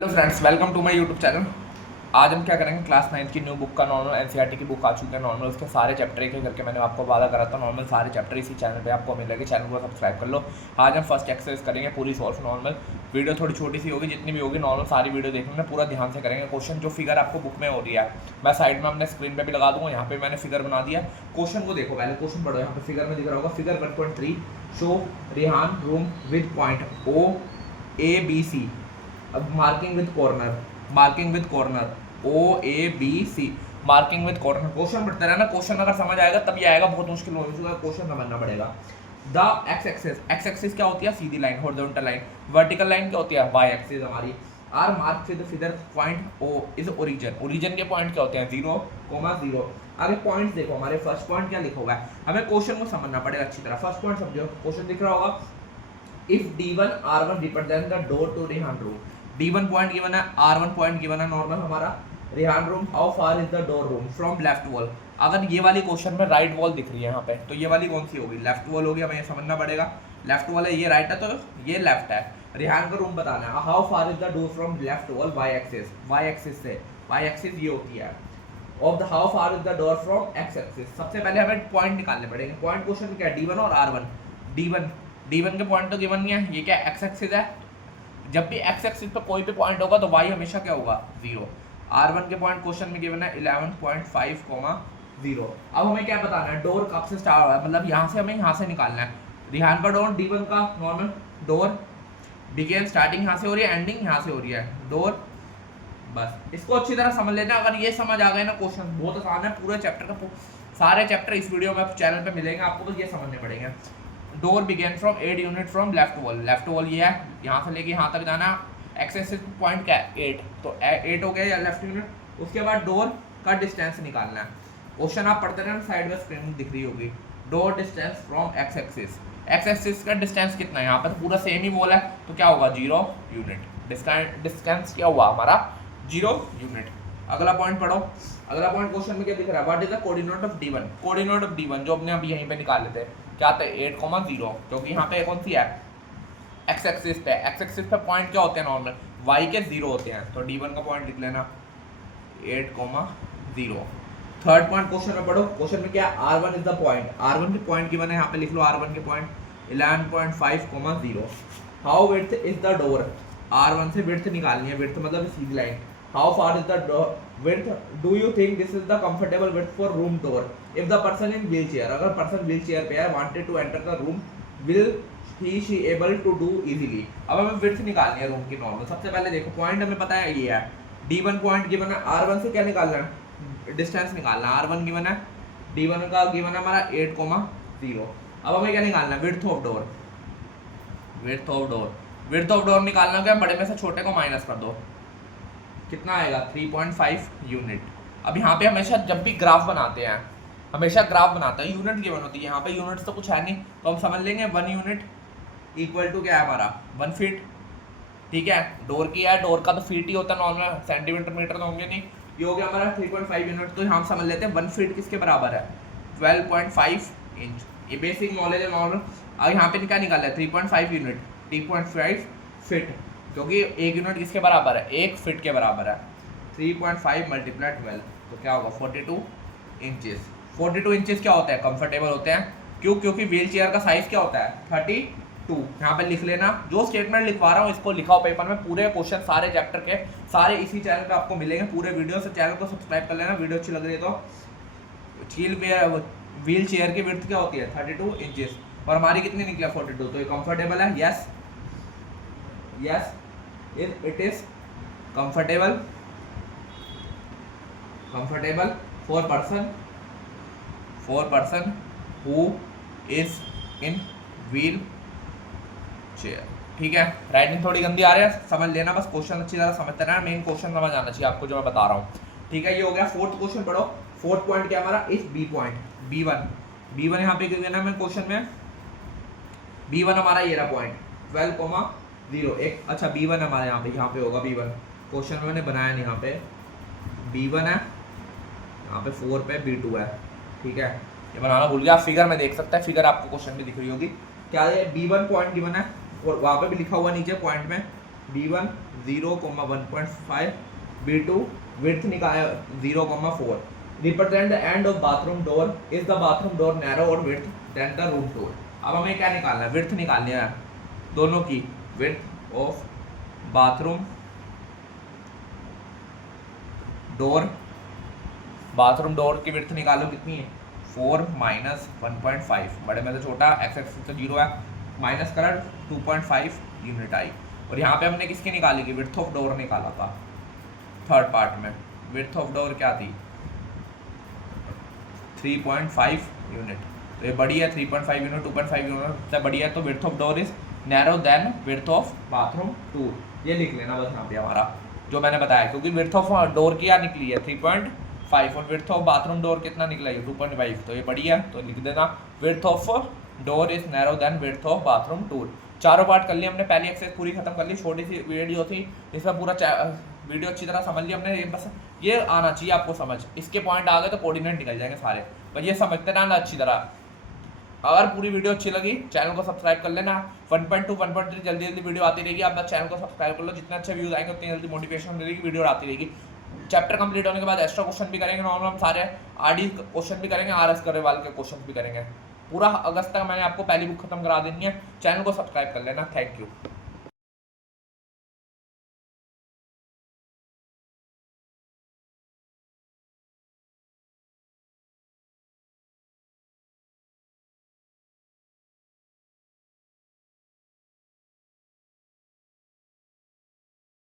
Hello friends, welcome to my YouTube channel. आज हम क्या करेंगे, क्लास 9 की न्यू बुक का नॉर्मल एनसीईआरटी की बुक आ चुकी है नॉर्मल, उसके सारे चैप्टर एक एक करके मैंने आपको वादा करा था नॉर्मल सारे चैप्टर इसी चैनल पे आपको मिलेंगे। चैनल को सब्सक्राइब कर लो। आज हम फर्स्ट एक्सरसाइज करेंगे पूरी सॉल्व नॉर्मल। वीडियो थोड़ी छोटी सी होगी, जितनी भी होगी नॉर्मल सारी वीडियो देखने में पूरा ध्यान से करेंगे। क्वेश्चन जो फिगर आपको बुक में हो रही है मैं साइड में अपने स्क्रीन पर भी लगा दूँगा। यहाँ पे मैंने फिगर बना दिया। क्वेश्चन को देखो, पहले क्वेश्चन पढ़ो। यहाँ पे फिगर में दिख रहा होगा फिगर 1.3 शो रिहान room with point O A B C. अब marking with corner O A B C, marking with corner. Question पढ़ते रहना, क्वेश्चन अगर समझ आएगा तभी आएगा, बहुत मुश्किल हो चुका है, क्वेश्चन समझना पड़ेगा। द एक्स एक्सिस क्या होती है? सीधी line, horizontal line. Vertical line क्या होती है? वाई एक्सिस हमारी। R mark with figure point O is origin के पॉइंट क्या होते हैं? 0,0। आगे पॉइंट्स देखो, हमारे फर्स्ट पॉइंट क्या लिखा हुआ है, हमें क्वेश्चन को समझना पड़ेगा अच्छी तरह। फर्स्ट पॉइंट समझो, क्वेश्चन दिख रहा होगा if D1 R1 represent the door to Rihan room. D1 point given है, R1 पॉइंट गिवन है नॉर्मल हमारा। Rihan room how far is the door room from left wall. अगर ये वाली क्वेश्चन में राइट वॉल दिख रही है यहाँ पे, तो ये वाली कौन सी होगी? लेफ्ट वॉल होगी, हमें ये समझना पड़ेगा। लेफ्ट वॉल है, ये राइट है तो ये लेफ्ट है। रिहान का रूम बताना है। How far is the door from left wall Y axis से। वाई एक्सिस ये होती है। Of the how far is the door from X axis. सबसे पहले हमें पॉइंट निकालने पड़ेंगे। पॉइंट क्वेश्चन क्या है? D1 और R1। D1 के पॉइंट तो गिवन नहीं है, ये क्या एक्स एक्सिस है। जब भी एक्स एक्सिस पे कोई भी पॉइंट होगा तो वाई हमेशा क्या होगा? 0। R1 के पॉइंट क्वेश्चन में गिवन है 11.5, 0। अब हमें क्या बताना है? डोर कब से स्टार्ट हो रहा है, मतलब यहाँ से हमें यहाँ से निकालना है। रिहान का डोर, D1 का नॉर्मल डोर बिगेन, स्टार्टिंग यहाँ से हो रही है, एंडिंग यहाँ से हो रही है डोर। बस इसको अच्छी तरह समझ लेना। अगर ये समझ आ गए ना, क्वेश्चन बहुत आसान है। पूरे चैप्टर का सारे चैप्टर इस वीडियो में चैनल पे मिलेंगे आपको, बस ये समझने पड़ेंगे। Door begin from 8 unit from left wall. Left wall ये है, यहाँ से लेके यहाँ तक जाना। एक्स एक्सिस पॉइंट क्या है? 8, तो 8 हो गया या लेफ्ट यूनिट। उसके बाद डोर का डिस्टेंस निकालना है। क्वेश्चन आप पढ़ते रहना, साइड में स्क्रीन दिख रही होगी। Door distance from X axis. X axis का डिस्टेंस कितना है? यहाँ पर पूरा सेम ही वॉल है तो क्या होगा? 0 यूनिट। डिस्टेंस क्या हुआ हमारा? 0 यूनिट। अगला पॉइंट पढ़ो। अगला पॉइंट क्वेश्चन में क्या दिख रहा है? What is the coordinate of D1। Coordinate of D1 जो अपने अभी यहीं पे निकाल लेते हैं, क्या आता है? 8,0, क्योंकि यहाँ पे कौन सी है? एक्स एक्सिस पे। एक्स एक्सिस पे पॉइंट क्या होते हैं नॉर्मल? वाई के 0 होते हैं, तो D1 का पॉइंट लिख लेना 8,0। थर्ड पॉइंट क्वेश्चन में पढ़ो। क्वेश्चन में क्या? R1 is the point. R1 के पॉइंट गिवन है, यहाँ पे लिख लो R1 के point 11.5, 0। How width is the door. R1 से विड्थ निकालनी है, विड्थ मतलब सीधी line. How far is the door width, do you think this is the comfortable width for room door if the person in wheelchair. अगर person wheelchair पे है, wanted to enter the room, will he she able to do easily. अब हमें width निकालनी है room की normal. सबसे पहले देखो, पॉइंट हमें पता है ये है। D1 पॉइंट गिवन है, R1 से क्या निकालना है? डिस्टेंस निकालना है। R1 गिवन है, D1 का गिवन है हमारा 8,0। अब हमें क्या निकालना है? Width of door. Width of door निकालना क्या? बड़े में से छोटे को माइनस कर दो, कितना आएगा? 3.5 यूनिट। अब यहाँ पे हमेशा जब भी ग्राफ बनाते हैं, हमेशा ग्राफ बनाता है यूनिट गिवन होती है। यहाँ पे यूनिट्स तो कुछ है नहीं, तो हम समझ लेंगे 1 यूनिट इक्वल टू क्या है हमारा? 1 फीट। ठीक है, डोर की है, डोर का तो फीट ही होता है नॉर्मल, सेंटीमीटर मीटर तो होंगे नहीं। ये हो गया हमारा 3.5 यूनिट। तो हम समझ लेते हैं 1 फीट किसके बराबर है? 12.5 इंच। ये बेसिक नॉलेज है नॉर्मल। अब यहाँ पे क्या निकाला है? 3.5 यूनिट, 3.5 फिट, क्योंकि 1 यूनिट किसके बराबर है? 1 फीट के बराबर है। 3.5 मल्टीप्लाई 12, तो क्या होगा? 42 इंचेस। 42 इंचेस क्या होता है? कंफर्टेबल होते हैं। क्यों? क्योंकि व्हील चेयर का साइज क्या होता है? 32। यहाँ पे लिख लेना। जो स्टेटमेंट लिखवा रहा हूँ इसको लिखाओ पेपर में। पूरे क्वेश्चन सारे चैप्टर के सारे इसी चैनल पे आपको मिलेंगे पूरे वीडियो से। चैनल को सब्सक्राइब कर लेना, वीडियो अच्छी लग रही है तो। व्हील चेयर की विड्थ क्या होती है? 32 इंचेस, और हमारी कितनी निकला? 42। तो ये कंफर्टेबल है। Yes yes it is comfortable for person who is in wheel chair. ठीक है, राइटिंग थोड़ी गंदी आ रही है, समझ लेना, बस क्वेश्चन अच्छी तरह समझते रहना। मेन क्वेश्चन समझ आना चाहिए आपको जो मैं बता रहा हूँ। ठीक है, ये हो गया। फोर्थ क्वेश्चन पढ़ो। फोर्थ पॉइंट क्या हमारा? इस बी पॉइंट B1 यहाँ पे क्या ना, मैं क्वेश्चन में B1 हमारा ये रहा पॉइंट 12,0 एक। अच्छा B1 हमारे यहाँ पे होगा B1। क्वेश्चन में मैंने बनाया नहीं, यहाँ पे B1 है, यहाँ पे 4 पे B2 है। ठीक है, ये बनाना भूल गया। आप फिगर में देख सकते हैं, फिगर आपको क्वेश्चन में दिख रही होगी। क्या है? B1 पॉइंट गिवन है और वहाँ पे भी लिखा हुआ नीचे पॉइंट में B1 0,1.5, B2 width निकाला 0,4. Represent the end of bathroom door. Is the bathroom door narrow or width than the room door? अब हमें क्या निकालना है, width निकालनी है दोनों की, width of bathroom door, bathroom door की विड्थ निकालो कितनी है 4 माइनस 1.5, बड़े में से छोटा एक्स एक्सिस तो 0 है, माइनस करा 2.5 यूनिट आई। और यहाँ पे हमने किसकी निकाली की विड्थ ऑफ डोर निकाला था थर्ड पार्ट में, विड्थ ऑफ डोर क्या थी 3.5 यूनिट, तो ये बड़ी है 3.5 यूनिट 2.5 यूनिट से बड़ी है, तो width of door is narrow than width of bathroom door, ये लिख लेना बस यहाँ पे हमारा जो मैंने बताया, क्योंकि विड्थ ऑफ डोर क्या निकली है 3.5 और विड्थ ऑफ बाथरूम डोर कितना निकला है 2.5, तो ये बड़ी है, तो लिख देना width of door is narrow than width of bathroom door. चारों पार्ट कर लिए हमने, पहली एक्सरसाइज पूरी खत्म कर ली, छोटी सी वीडियो थी, इसमें पूरा वीडियो अच्छी तरह समझ लिया हमने, बस ये आना चाहिए आपको समझ, इसके पॉइंट आ गए तो कोऑर्डिनेट निकल जाएंगे सारे, पर ये समझते रहना अच्छी तरह। अगर पूरी वीडियो अच्छी लगी चैनल को सब्सक्राइब कर लेना, 1.2 1.3 जल्दी जल्दी वीडियो आती रहेगी, आप बस चैनल को सब्सक्राइब कर लो, जितने अच्छे व्यूज आएंगे उतनी जल्दी मोटिवेशन मिलेगी, वीडियो आती रहेगी। चैप्टर कंप्लीट होने के बाद एक्स्ट्रा क्वेश्चन भी करेंगे, नॉर्मल हम सारे आरडी क्वेश्चन भी करेंगे, आरएस गरेवाल के क्वेश्चन भी करेंगे, पूरा अगस्त तक मैंने आपको पहली बुक खत्म करा देनी है, चैनल को सब्सक्राइब कर लेना, थैंक यू।